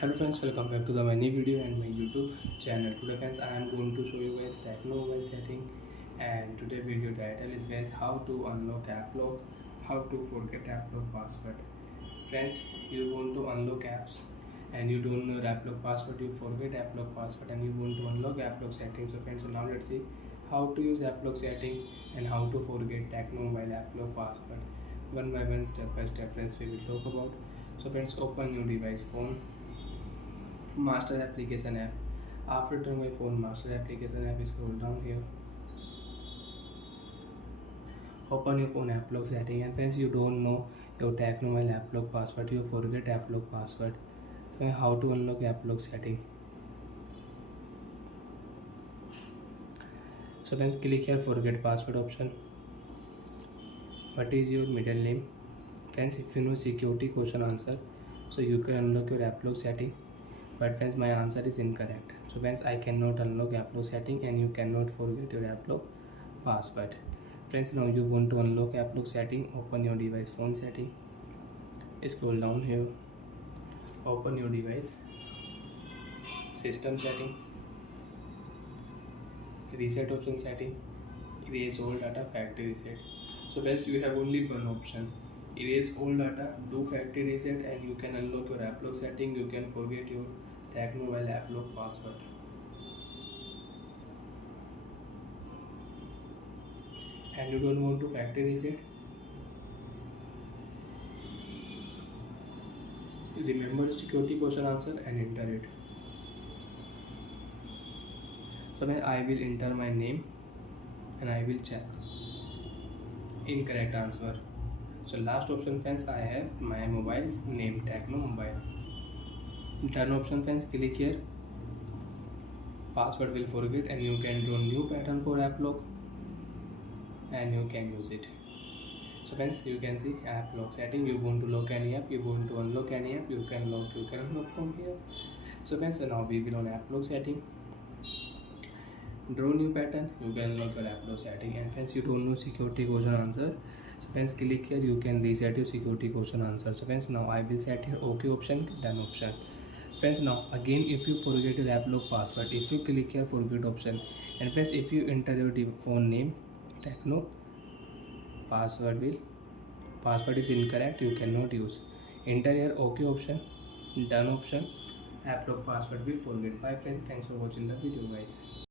Hello friends, welcome back to my new video and my YouTube channel. Today friends, I am going to show you guys Tecno mobile setting, and today video title is guys how to unlock applock, how to forget applock password. Friends, you want to unlock apps and you don't know your applock password, you forget applock password and you want to unlock applock settings. So friends, so now let's see how to use applock setting and how to forget Tecno mobile applock password. One by one, step by step friends, we will talk about. So friends, open your device, phone, master application app. After turning my phone master application app, scroll down here, open your phone applock setting, and friends, you don't know your Tecno mobile applock password, you forget applock password. So how to unlock applock setting? So friends, click here forget password option. What is your middle name? Friends, if you know security question answer, so you can unlock your applock setting. But friends, my answer is incorrect. So friends, I cannot unlock applock setting and you cannot forget your applock password. Friends, now you want to unlock applock setting, open your device phone setting, scroll down here, open your device system setting, reset option setting, erase all data, factory reset. So friends, you have only one option, erase all data, do factory reset, and you can unlock your applock setting. You can forget your Tecno mobile applock password. And you don't want to factory reset, remember the security question answer and enter it. So then I will enter my name and I will check. Incorrect answer. So last option friends, I have my mobile name, Tecno mobile. Done option friends, click here, password will forget, and you can draw new pattern for applock and you can use it. So friends, you can see applock setting. You want to lock any app, you want to unlock any app, you can lock, you can unlock from here. So friends, so now we will on applock setting, draw new pattern, you can unlock your applock setting. And friends, you don't know security question answer, so friends, click here, you can reset your security question answer. So friends, now I will set here OK option, done option. Friends, now again if you forget your applock password, if you click here forget option, and friends, if you enter your phone name Tecno, password is incorrect, you cannot use. Enter here OK option, done option, applock password will forget. Bye friends, thanks for watching the video guys.